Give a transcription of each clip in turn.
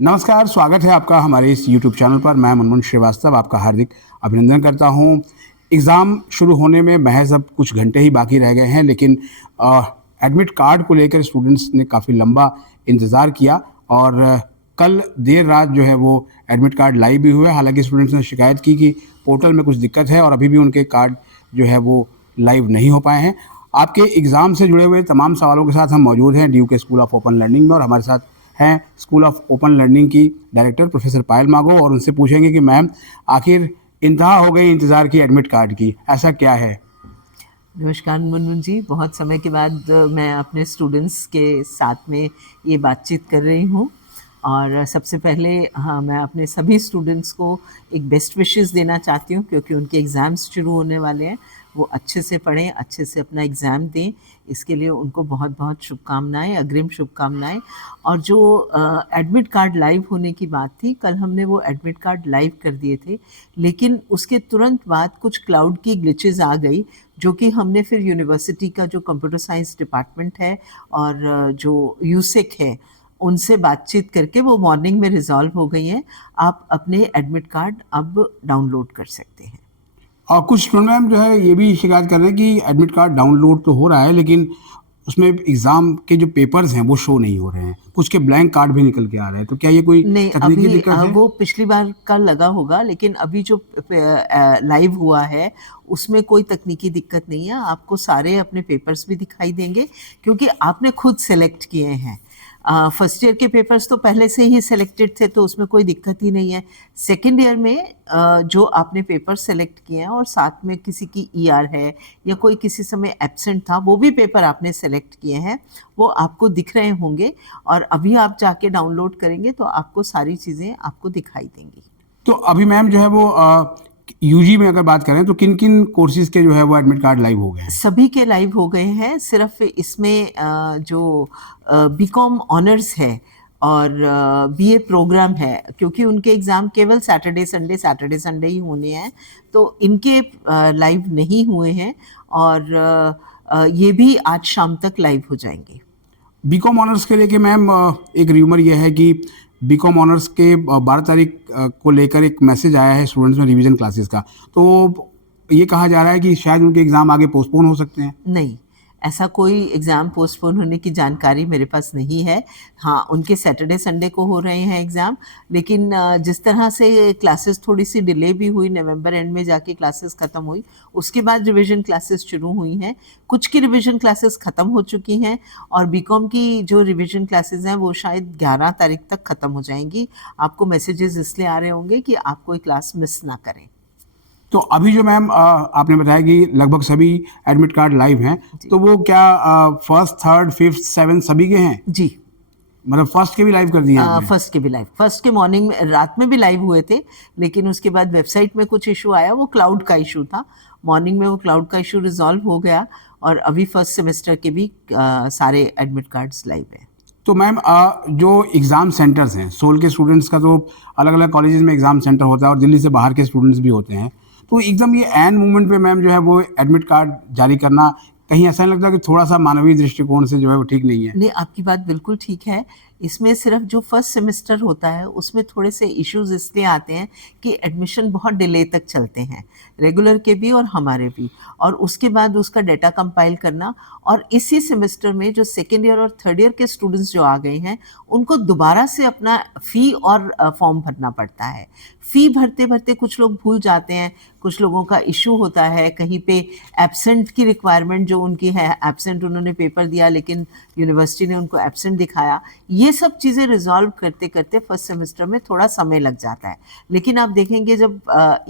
नमस्कार, स्वागत है आपका हमारे इस यूट्यूब चैनल पर। मैं मुनमुन श्रीवास्तव आपका हार्दिक अभिनंदन करता हूँ। एग्ज़ाम शुरू होने में महज़ अब कुछ घंटे ही बाकी रह गए हैं, लेकिन एडमिट कार्ड को लेकर स्टूडेंट्स ने काफ़ी लंबा इंतज़ार किया और कल देर रात जो है वो एडमिट कार्ड लाइव भी हुए। हालाँकि स्टूडेंट्स ने शिकायत की कि पोर्टल में कुछ दिक्कत है और अभी भी उनके कार्ड जो है वो लाइव नहीं हो पाए हैं। आपके एग्ज़ाम से जुड़े हुए तमाम सवालों के साथ हम मौजूद हैं ड्यू के स्कूल ऑफ ओपन लर्निंग में, और हमारे साथ हैं स्कूल ऑफ ओपन लर्निंग की डायरेक्टर प्रोफेसर पायल मागो, और उनसे पूछेंगे कि मैम, आखिर इंतहा हो गई इंतज़ार की एडमिट कार्ड की, ऐसा क्या है? नमस्कार मुनमुन जी, बहुत समय के बाद मैं अपने स्टूडेंट्स के साथ में ये बातचीत कर रही हूँ। और सबसे पहले मैं अपने सभी स्टूडेंट्स को एक बेस्ट विशेस देना चाहती हूँ, क्योंकि उनके एग्ज़ाम्स शुरू होने वाले हैं। वो अच्छे से पढ़ें, अच्छे से अपना एग्ज़ाम दें, इसके लिए उनको बहुत बहुत शुभकामनाएँ, अग्रिम शुभकामनाएँ। और जो एडमिट कार्ड लाइव होने की बात थी, कल हमने वो एडमिट कार्ड लाइव कर दिए थे, लेकिन उसके तुरंत बाद कुछ क्लाउड की ग्लिचेस आ गई, जो कि हमने फिर यूनिवर्सिटी का जो कंप्यूटर साइंस डिपार्टमेंट है और जो यूसेक है, उनसे बातचीत करके वो मॉर्निंग में रिज़ॉल्व हो गई हैं। आप अपने एडमिट कार्ड अब डाउनलोड कर सकते हैं। और कुछ स्टूडेंट मैम जो है ये भी शिकायत कर रहे हैं कि एडमिट कार्ड डाउनलोड तो हो रहा है, लेकिन उसमें एग्ज़ाम के जो पेपर्स हैं वो शो नहीं हो रहे हैं। कुछ के ब्लैंक कार्ड भी निकल के आ रहे हैं। तो क्या ये कोई नहीं, तकनीकी अभी दिक्कत है? वो पिछली बार का लगा होगा, लेकिन अभी जो लाइव हुआ है, उसमें कोई तकनीकी दिक्कत नहीं है। आपको सारे अपने पेपर्स भी दिखाई देंगे, क्योंकि आपने खुद सेलेक्ट किए हैं। फर्स्ट ईयर के पेपर्स तो पहले से ही सेलेक्टेड थे, तो उसमें कोई दिक्कत ही नहीं है। सेकेंड ईयर में जो आपने पेपर सेलेक्ट किए हैं और साथ में किसी की ईआर है या कोई किसी समय एब्सेंट था, वो भी पेपर आपने सेलेक्ट किए हैं, वो आपको दिख रहे होंगे। और अभी आप जाके डाउनलोड करेंगे तो आपको सारी चीज़ें आपको दिखाई देंगी। तो अभी मैम जो है वो यूजी में अगर बात करें तो किन-किन कोर्सेज़ के जो है वो एडमिट कार्ड लाइव हो गए हैं? सभी के लाइव हो गए हैं, सिर्फ इसमें जो बीकॉम ऑनर्स है और बीए प्रोग्राम है, क्योंकि उनके एग्ज़ाम केवल सैटरडे संडे ही होने हैं, तो इनके लाइव नहीं हुए हैं। और ये भी आज शाम तक लाइव हो जाएंगे। बीकॉम ऑनर्स के लेके मैम एक र्यूमर ये है कि बीकॉम ऑनर्स के 12 तारीख को लेकर एक मैसेज आया है स्टूडेंट्स में रिवीजन क्लासेस का। तो ये कहा जा रहा है कि शायद उनके एग्ज़ाम आगे पोस्टपोन हो सकते हैं। नहीं, ऐसा कोई एग्ज़ाम पोस्टपोन होने की जानकारी मेरे पास नहीं है। हाँ, उनके सैटरडे संडे को हो रहे हैं एग्ज़ाम, लेकिन जिस तरह से क्लासेस थोड़ी-सी डिले भी हुई, नवंबर एंड में जाके क्लासेस ख़त्म हुई, उसके बाद रिवीजन क्लासेस शुरू हुई हैं। कुछ की रिवीजन क्लासेस ख़त्म हो चुकी हैं और बीकॉम की जो रिवीजन क्लासेस हैं, वो शायद 11 तारीख तक ख़त्म हो जाएँगी। आपको मैसेजेस इसलिए आ रहे होंगे कि आप कोई क्लास मिस ना करें। तो अभी जो मैम आपने बताया कि लगभग सभी एडमिट कार्ड लाइव हैं, जी। तो वो क्या फर्स्ट, थर्ड, फिफ्थ, सेवंथ सभी के हैं? जी। मतलब फर्स्ट के भी लाइव कर दिए आपने? फर्स्ट के भी लाइव, फर्स्ट के मॉर्निंग में, रात में भी लाइव हुए थे, लेकिन उसके बाद वेबसाइट में कुछ इशू आया, वो क्लाउड का इशू था। मॉर्निंग में वो क्लाउड का इशू रिजॉल्व हो गया और अभी फर्स्ट सेमेस्टर के भी सारे एडमिट कार्ड्स लाइव हैं। तो मैम जो एग्ज़ाम सेंटर्स हैं, सोल के स्टूडेंट्स का तो अलग-अलग कॉलेजेस में एग्ज़ाम सेंटर होता है और दिल्ली से बाहर के स्टूडेंट्स भी होते हैं। तो एकदम ये ऐन मोमेंट पे मैम जो है वो एडमिट कार्ड जारी करना, कहीं ऐसा नहीं लगता कि थोड़ा-सा मानवीय दृष्टिकोण से जो है वो ठीक नहीं है? नहीं, आपकी बात बिल्कुल ठीक है। इसमें सिर्फ जो फर्स्ट सेमेस्टर होता है, उसमें थोड़े से इश्यूज़ इसलिए आते हैं कि एडमिशन बहुत डिले तक चलते हैं, रेगुलर के भी और हमारे भी। और उसके बाद उसका डेटा कंपाइल करना, और इसी सेमेस्टर में जो सेकंड ईयर और थर्ड ईयर के स्टूडेंट्स जो आ गए हैं, उनको दोबारा से अपना फ़ी और फॉर्म भरना पड़ता है। फ़ी भरते-भरते कुछ लोग भूल जाते हैं, कुछ लोगों का इश्यू होता है, कहीं पे एब्सेंट की रिक्वायरमेंट जो उनकी है, एब्सेंट उन्होंने पेपर दिया लेकिन यूनिवर्सिटी ने उनको एब्सेंट दिखाया। ये सब चीज़ें रिज़ॉल्व करते-करते फर्स्ट सेमेस्टर में थोड़ा समय लग जाता है। लेकिन आप देखेंगे जब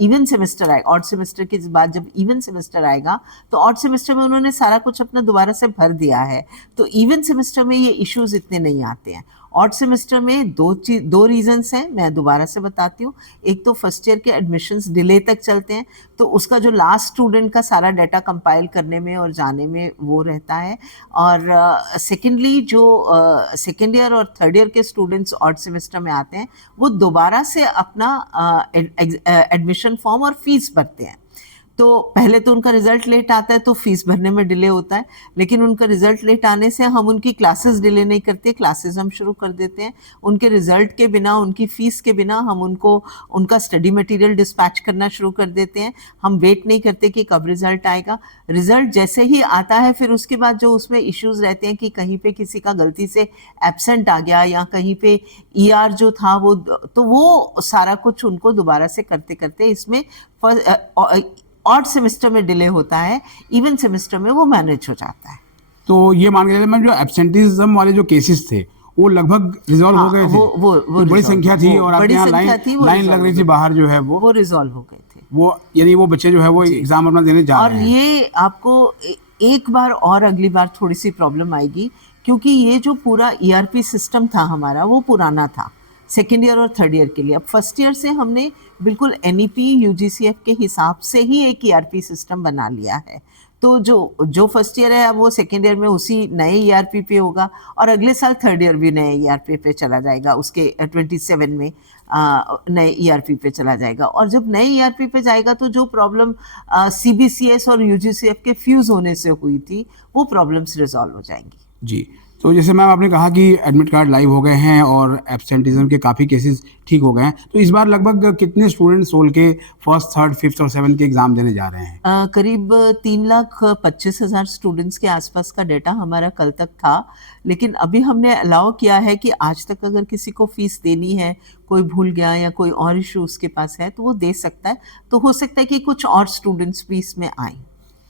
इवन सेमेस्टर आए, ऑड सेमेस्टर के बाद जब इवन सेमेस्टर आएगा, तो ऑड सेमेस्टर में उन्होंने सारा कुछ अपना दोबारा से भर दिया है, तो इवन सेमेस्टर में ये इश्यूज़ इतने नहीं आते हैं। ऑड सेमेस्टर में दो रीज़न्स हैं, मैं दोबारा से बताती हूँ। एक तो फर्स्ट ईयर के एडमिशन्स डिले तक चलते हैं, तो उसका जो लास्ट स्टूडेंट का सारा डाटा कंपाइल करने में और जाने में वो रहता है। और सेकेंडली जो सेकेंड ईयर और थर्ड ईयर के स्टूडेंट्स ऑड सेमेस्टर में आते हैं, वो दोबारा से अपना एडमिशन फॉर्म और फीस भरते हैं। तो पहले तो उनका रिजल्ट लेट आता है तो फीस भरने में डिले होता है, लेकिन उनका रिजल्ट लेट आने से हम उनकी क्लासेस डिले नहीं करते, क्लासेस हम शुरू कर देते हैं। उनके रिजल्ट के बिना, उनकी फीस के बिना हम उनको उनका स्टडी मटेरियल डिस्पैच करना शुरू कर देते हैं। हम वेट नहीं करते कि कब रिजल्ट आएगा। रिजल्ट जैसे ही आता है फिर उसके बाद जो उसमें इश्यूज रहते हैं कि कहीं पे किसी का गलती से एब्सेंट आ गया या कहीं पे ईआर जो था वो, तो वो सारा कुछ उनको दोबारा से करते करते इसमें ऑड सेमेस्टर में डिले होता है, इवन सेमेस्टर में वो मैनेज हो जाता है। तो ये मान के चलिए मैम, जो एब्सेंटिज्म वाले जो केसेस थे वो लगभग रिजॉल्व हो गए थे। वो बड़ी resolve- संख्या थी वो और आपके बड़ी यहाँ संख्या थी, वो लाइन लग resolve रही हो थी गई। बाहर जो है वो रिजॉल्व हो गए थे। वो यानी वो बच्चे जो है वो एग्जाम अपना देने जा और रहे हैं। ये आपको एक बार और अगली बार थोड़ी सी प्रॉब्लम आएगी, क्योंकि ये जो पूरा ईआरपी सिस्टम था हमारा वो पुराना था सेकेंड ईयर और थर्ड ईयर के लिए। अब फर्स्ट ईयर से हमने बिल्कुल एनईपी यूजीसीएफ के हिसाब से ही एक ईआरपी सिस्टम बना लिया है। तो जो फर्स्ट ईयर है अब वो सेकेंड ईयर में उसी नए ईआरपी पे होगा, और अगले साल थर्ड ईयर भी नए ईआरपी पे चला जाएगा, उसके 27 में नए ईआरपी पे चला जाएगा। और जब नए ईआरपी पे जाएगा तो जो प्रॉब्लम सीबीसीएस और यूजीसीएफ के फ्यूज होने से हुई थी वो प्रॉब्लम्स रिजॉल्व हो जाएंगी। जी, तो जैसे मैम आपने कहा कि एडमिट कार्ड लाइव हो गए हैं और एब्सेंटिज्म के काफ़ी केसेस ठीक हो गए हैं, तो इस बार लगभग कितने स्टूडेंट्स सोल के फर्स्ट, थर्ड, फिफ्थ और सेवन्थ के एग्जाम देने जा रहे हैं? करीब 3,25,000 स्टूडेंट्स के आसपास का डेटा हमारा कल तक था, लेकिन अभी हमने अलाउ किया है कि आज तक अगर किसी को फीस देनी है, कोई भूल गया या कोई और इशू उसके पास है तो वो दे सकता है। तो हो सकता है कि कुछ और स्टूडेंट्स भी इसमें आए।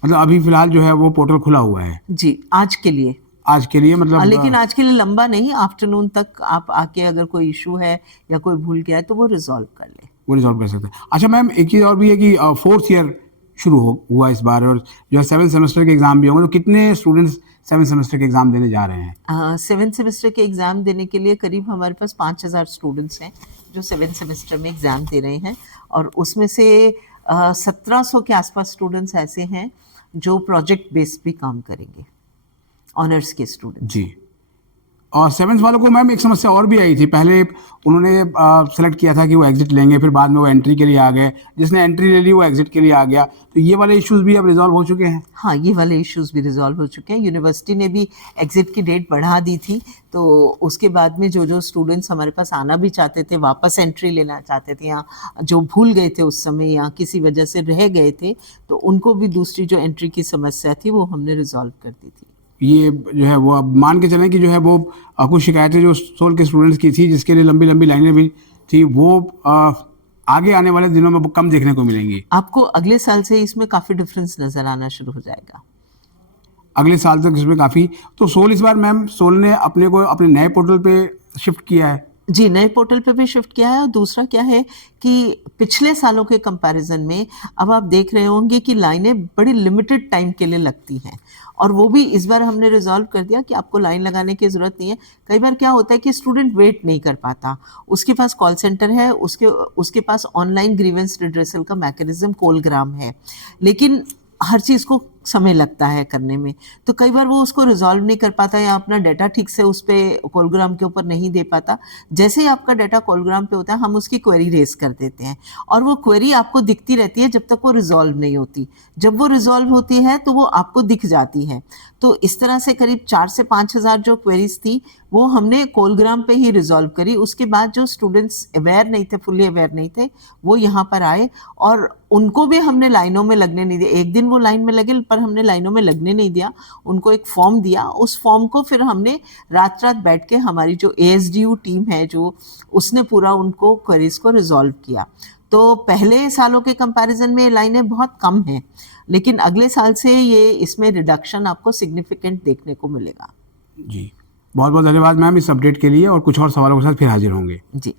मतलब अभी फिलहाल जो है वो पोर्टल खुला हुआ है जी, आज के लिए। आज के लिए, मतलब लेकिन आज के लिए लंबा नहीं, आफ्टरनून तक आप आके अगर कोई इशू है या कोई भूल गया है तो वो रिजॉल्व कर ले। वो रिजॉल्व कर सकते हैं। अच्छा मैम, एक चीज़ और भी है कि फोर्थ ईयर शुरू हुआ इस बार, और जो है 7 सेमेस्टर के एग्जाम भी होंगे, तो कितने स्टूडेंट्स 7 सेमेस्टर के एग्जाम देने जा रहे हैं? 7 सेमेस्टर के एग्ज़ाम देने के लिए करीब हमारे पास 5,000 स्टूडेंट्स हैं जो 7 सेमेस्टर में एग्ज़ाम दे रहे हैं, और उसमें से 1700 के आसपास स्टूडेंट्स ऐसे हैं जो प्रोजेक्ट बेस्ड भी काम करेंगे, ऑनर्स के स्टूडेंट। जी, और सेवन्थ वालों को मैम एक समस्या और भी आई थी। पहले उन्होंने सेलेक्ट किया था कि वो एग्जिट लेंगे, फिर बाद में वो एंट्री के लिए आ गए। जिसने एंट्री ले ली वो एग्जिट के लिए आ गया। तो ये वाले इश्यूज भी अब रिजॉल्व हो चुके हैं? हाँ, ये वाले इश्यूज भी रिजॉल्व हो चुके हैं। यूनिवर्सिटी ने भी एग्जिट की डेट बढ़ा दी थी, तो उसके बाद में जो स्टूडेंट्स हमारे पास आना भी चाहते थे, वापस एंट्री लेना चाहते थे, या जो भूल गए थे उस समय या किसी वजह से रह गए थे, तो उनको भी दूसरी जो एंट्री की समस्या थी वो हमने रिजॉल्व कर दी थी। ये जो है वो अब मान के चलें कि जो है वो कुछ शिकायतें जो सोल के स्टूडेंट्स की थी, जिसके लिए लंबी लंबी लाइनें भी थी, वो आगे आने वाले दिनों में वो कम देखने को मिलेंगी। आपको अगले साल से इसमें काफ़ी डिफरेंस नज़र आना शुरू हो जाएगा। अगले साल तक इसमें काफ़ी। तो सोल इस बार मैम, सोल ने अपने को अपने नए पोर्टल पे शिफ्ट किया है? जी, नए पोर्टल पे भी शिफ्ट किया है, और दूसरा क्या है कि पिछले सालों के कंपैरिजन में अब आप देख रहे होंगे कि लाइनें बड़ी लिमिटेड टाइम के लिए लगती हैं, और वो भी इस बार हमने रिजॉल्व कर दिया कि आपको लाइन लगाने की ज़रूरत नहीं है। कई बार क्या होता है कि स्टूडेंट वेट नहीं कर पाता, उसके पास कॉल सेंटर है, उसके पास ऑनलाइन ग्रीवेंस रिड्रेसल का मैकेनिज्म कोलग्राम है, लेकिन हर चीज़ को समय लगता है करने में, तो कई बार वो उसको रिजॉल्व नहीं कर पाता या अपना डाटा ठीक से उस पर कोलग्राम के ऊपर नहीं दे पाता। जैसे ही आपका डाटा कोलग्राम पे होता है हम उसकी क्वेरी रेज कर देते हैं, और वो क्वेरी आपको दिखती रहती है जब तक वो रिजॉल्व नहीं होती। जब वो रिजॉल्व होती है तो वो आपको दिख जाती है। तो इस तरह से करीब 4 से 5,000 जो क्वेरीज थी वो हमने कोलग्राम पे ही रिजॉल्व करी। उसके बाद जो स्टूडेंट्स अवेयर नहीं थे, फुल्ली अवेयर नहीं थे, वो यहाँ पर आए, और उनको भी हमने लाइनों में लगने नहीं दिया। एक दिन वो लाइन में लगे, पर हमने लाइनों में लगने नहीं दिया, उनको एक फॉर्म दिया। उस फॉर्म को फिर हमने रात रात बैठ के, हमारी जो ASDU टीम है जो, उसने पूरा उनको क्वेरीज को रिजॉल्व किया। तो पहले सालों के कंपैरिजन में लाइनें बहुत कम हैं, लेकिन अगले साल से ये इसमें रिडक्शन आपको सिग्निफिकेंट देखने को मिलेगा। जी, बहुत बहुत धन्यवाद मैम इस अपडेट के लिए, और कुछ और सवालों के साथ फिर हाजिर होंगे। जी।